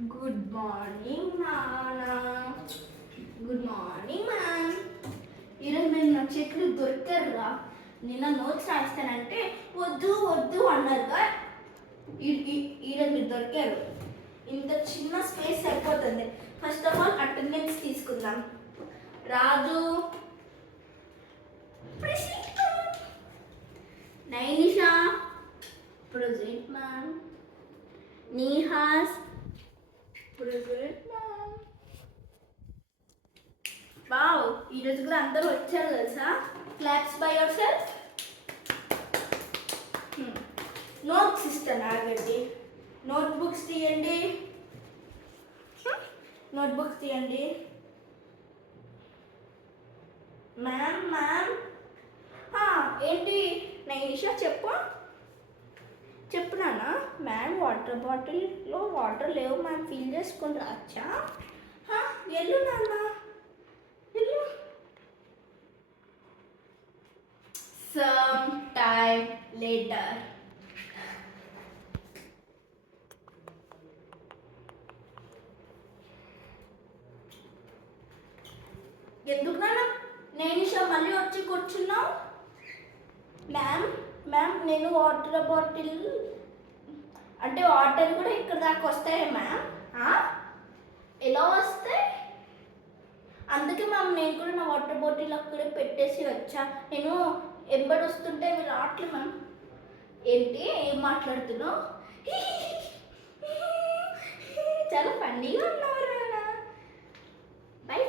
Good morning నానా. Good morning ma'am. ఈరోజు మీరు నా చెట్లు దొరికారుగా. నిన్న నోట్స్ రాస్తానంటే వద్దు వద్దు అన్నారుగా. ఈరోజు మీరు దొరికారు. ఇంత చిన్న స్పేస్ సరిపోతుంది. ఫస్ట్ ఆఫ్ ఆల్ అటెండెన్స్ తీసుకుందాం. Raju, Nainisha, present ma'am, Nihas, present ma'am. Wow, ఈరోజు కూడా అందరూ వచ్చారు తెలుసా. Claps by yourself. Notes ఇస్తాను ఆగండి. నోట్బుక్స్ తీయండి. నోట్బుక్స్ తీయండి. మ్యామ్ మ్యామ్ ఏంటి నైనిషా చెప్పు. చెప్పునానా. మ్యామ్ వాటర్ బాటిల్లో వాటర్ లేవు మ్యామ్, ఫిల్ చేసుకొని రాచ్చా. వెళ్ళు నాన్న వెళ్ళు. Some time later. ఎందుకు నాన్న నైనిషా మళ్ళీ వచ్చి కూర్చున్నావు. మ్యామ్ మ్యామ్ నేను వాటర్ బాటిల్ అంటే వాటర్ కూడా ఇక్కడ దాకా వస్తాయి మ్యామ్. ఎలా వస్తాయి? అందుకే మ్యామ్ నేను కూడా నా వాటర్ బాటిల్ అక్కడే పెట్టేసి వచ్చా. నేను ఎంబడి వస్తుంటే మీరు రావట్లే మ్యామ్. ఏంటి ఏం మాట్లాడుతున్నావు? చాలా ఫన్నీగా ఉన్నావు. బై.